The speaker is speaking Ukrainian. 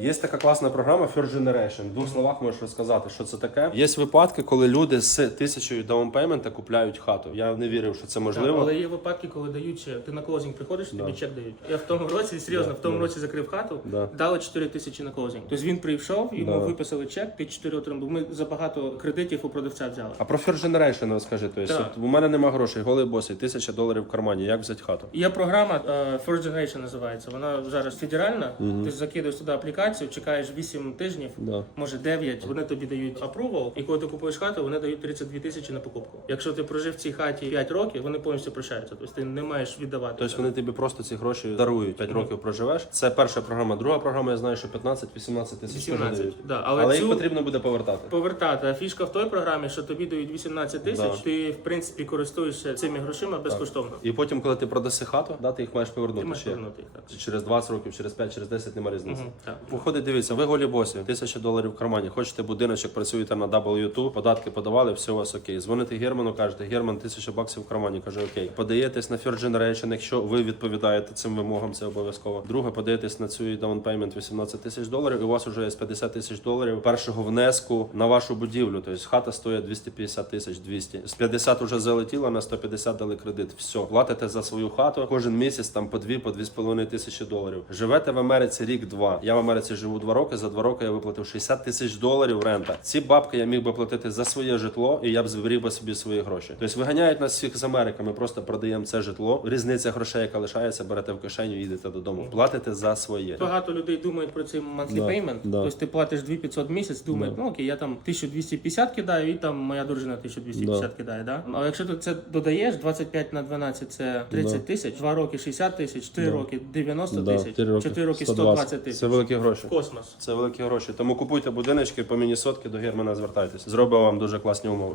Є така класна програма First Generation. В двох словах можеш розказати, що це таке. Є випадки, коли люди з тисячою даунпеймента купляють хату. Я не вірив, що це Так, можливо. але є випадки, коли дають. Ти на клозінг приходиш, тобі чек дають. Я в тому році, серйозно, Да, в тому да. році закрив хату, Да. дали 4 тисячі на клозінг. Тобто він прийшов, йому Да. виписали чек, ти 4 отримав. Ми забагато кредитів у продавця взяли. А про First Generation розкажи. Тобто, Так. от у мене нема грошей, голий босий, тисяча доларів в кармані. Як взяти хату? Є програма е, First Generation називається. Вона зараз федеральна. Ти закидуєш туди аплікацію, чекаєш 8 тижнів, Да. може 9. Вони тобі дають approval, і коли ти купуєш хату, вони дають 32 тисячі на покупку. Якщо ти прожив в цій хаті 5 років, вони повністю прощаються. Тобто ти не маєш віддавати. Тобто вони тобі просто ці гроші дарують. 5 років проживеш. Це перша програма. Друга програма, я знаю, що 15-18 тисяч теж 18. дають. Да, але Але, цю- їх потрібно буде повертати. Повертати. А фішка в той програмі, що тобі дають 18 тисяч, Да. ти в принципі користуєшся цими грошима безкоштовно. І потім, коли ти продаси хату, да, ти їх маєш Ти повернути. маєш ще. повернути їх. так. Через 20 років, через 5, через 10 немає різниці. Мгм, так. Виходить, дивіться, ви голі босі, тисяча доларів в кармані. Хочете будиночок, працюєте на W2, податки подавали, все у вас окей. Дзвоните Герману, кажете, Герман, тисяча баксів в кармані. Каже, окей. Подаєтесь на Third Generation, якщо ви відповідаєте цим вимогам, це обов'язково. Друге, подаєтесь на цю down payment 18 тисяч доларів, і у вас вже є 50 тисяч доларів першого внеску на вашу будівлю. Тобто хата стоїть 250 тисяч 200. З 50 вже залетіло, на 150 дали кредит. Все, платите за свою хату кожен місяць там по 2 по 2,5 тисячі доларів. Живете в Америці рік-два. Я в Америці живу 2 роки. За 2 роки я виплатив 60 тисяч доларів рента. Ці бабки я міг би платити за своє житло, і я б зберіг би собі свої гроші. Тобто виганяють нас всіх з Америки. Ми просто продаємо це житло. Різниця грошей, яка лишається, берете в кишеню, їдете додому. Платите за своє. Багато людей думають про цей monthly Да, payment. да. Тобто ти платиш 2500 в місяць, думають, ну окей, я там 1250 кидаю, і там моя дружина 1250 кидає. Да? Але якщо ти це додаєш, 25 на 12 це 30 тисяч, 2 роки 60 тисяч, 3 роки 90 тисяч, 4 роки 120 тисяч. Це великі гроші. Космос. Це великі гроші. Тому купуйте будиночки по мінісотки до Германа звертайтесь. Зробимо вам дуже класні умови.